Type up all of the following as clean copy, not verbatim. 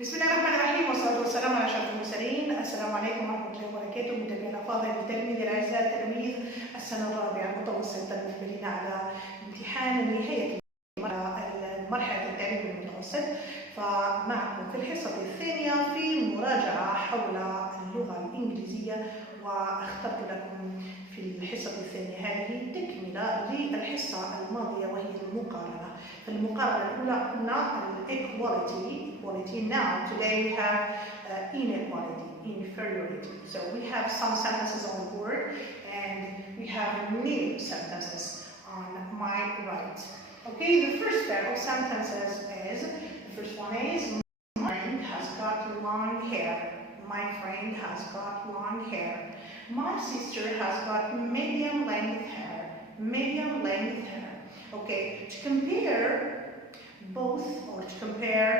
بسم الله الرحمن الرحيم والصلاة والسلام على أشرف المرسلين. السلام عليكم ورحمة الله وبركاته. متابعينا الأفاضل تلاميذي الأعزاء تلاميذ السنة الرابعة متوسط المقبلين على امتحان نهاية مرحلة التعليم المتوسط، فمعكم في الحصة الثانية في مراجعة حول اللغة الإنجليزية، واخترت لكم في الحصة الثانية هذه تكملة للحصة الماضية وهي المقارنة. في المقارنة الأولى قلنا equality. Now today we have inequality, inferiority. So we have some sentences on the board and we have new sentences on my right. Okay, the first pair of sentences is, the first one is, my friend has got long hair. My friend has got long hair. My sister has got medium length hair. Medium length hair. Okay, to compare both, or to compare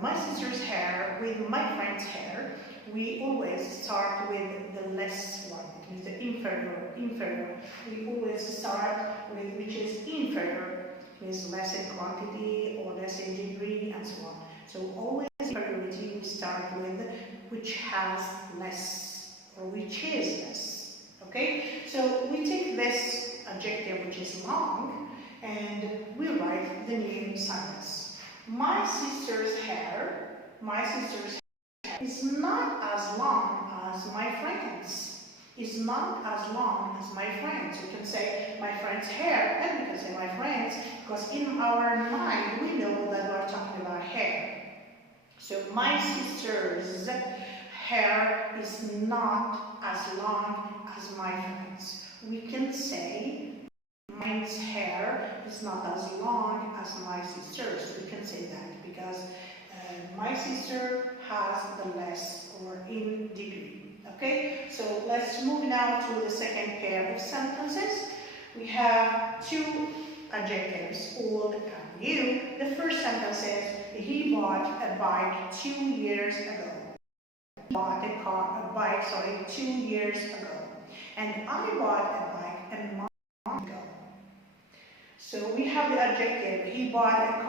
my sister's hair with my friend's hair, we always start with the less one. It means the inferior. We always start with which is inferior. It means less in quantity or less in degree and so on. So always inferiority, we start with which has less or which is less. Okay? So we take this adjective which is long and we write the new sentence. My sister's hair is not as long as my friend's. Is not as long as my friend's. You can say my friend's hair, and you can say my friend's, because in our mind we know that we're talking about hair. So my sister's hair is not as long as my friend's. We can say mine's hair is not as long as my sister's. We can say that because my sister has the less or in degree. Okay, so let's move now to the second pair of sentences. We have two adjectives, old and new. The first sentence is, he bought a bike 2 years ago. He bought a bike 2 years ago. And I bought a bike a month ago. So we have the adjective, he bought a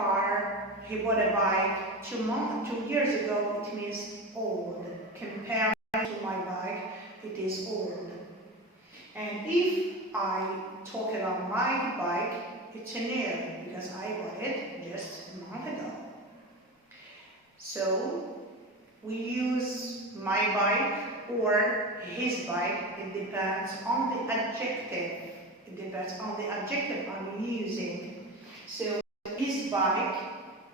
bike 2 years ago. It means old. Compared to my bike, it is old. And if I talk about my bike, it's a new because I bought it just a month ago. So we use my bike or his bike. It depends on the adjective. It depends on the adjective I'm using. So his bike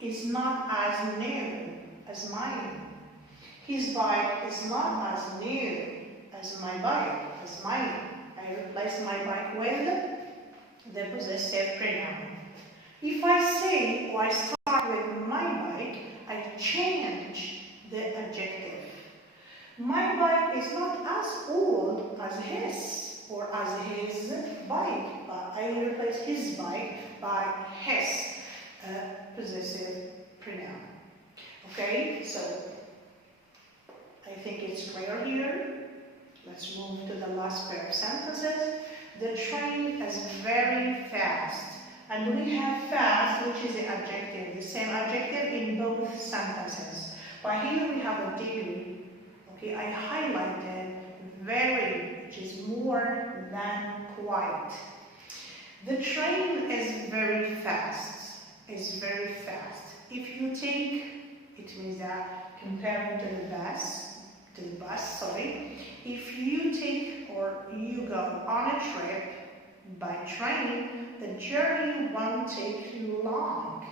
is not as new as mine. His bike is not as new as my bike, as mine. I replace my bike with the possessive pronoun. If I say or I start with my bike, I change the adjective. My bike is not as old as his or as his bike, but I will replace his bike by his possessive pronoun. Okay, so I think it's clear here. Let's move to the last pair of sentences. The train is very fast. And we have fast, which is the adjective, the same adjective in both sentences. But here we have a degree. Okay, I highlighted very, which is more than quite. The train is very fast. Is very fast. If you take, it means that comparing to the bus, if you take or you go on a trip by train, the journey won't take you long.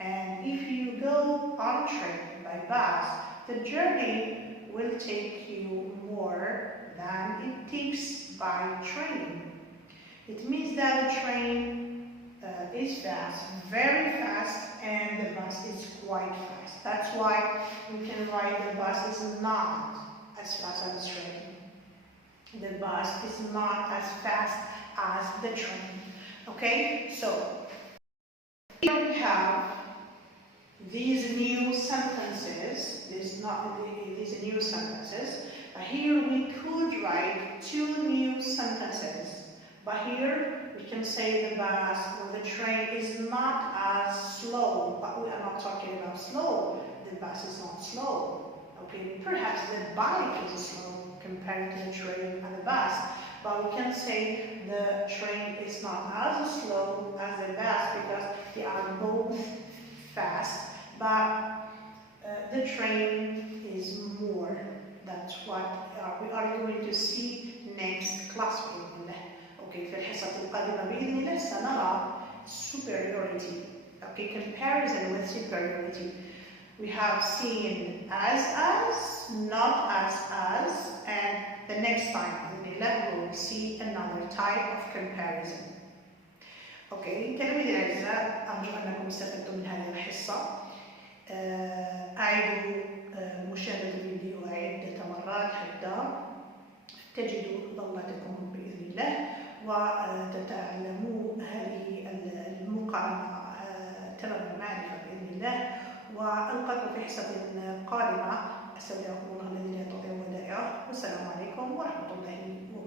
And if you go on a trip by bus, the journey will take you more than it takes by train. It means that the train is fast, very fast, and the bus is quite fast. That's why we can write the bus is not as fast as the train. The bus is not as fast as the train. Okay, so here we have these new sentences. These new sentences. But here we could write two new sentences. But here we can say the bus or the train is not as slow, but we are not talking about slow. The bus is not slow. Okay, perhaps the bike is slow compared to the train and the bus, but we can say the train is not as slow as the bus because they are both fast, but the train is more. That's what we are going to see next class بإذن الله. Okay, في الحصة القادمة بإذن الله سنرى superiority. Okay, comparison with superiority. We have seen as, not as, and the next time we will see another type of comparison. Okay, تلاميذي الأعزاء أرجو أنكم استفدتم من هذه الحصة. أعيدوا مشاهدة الفيديو عدة مرات حتى تجدوا ضالتكم بإذن الله وتتعلموا هذه المقارنة تمام المعرفة بإذن الله. وألقاكم في حصة قادمة. أستودعكم الله الذي لا تضيع ودائعه، والسلام عليكم ورحمة الله وبركاته.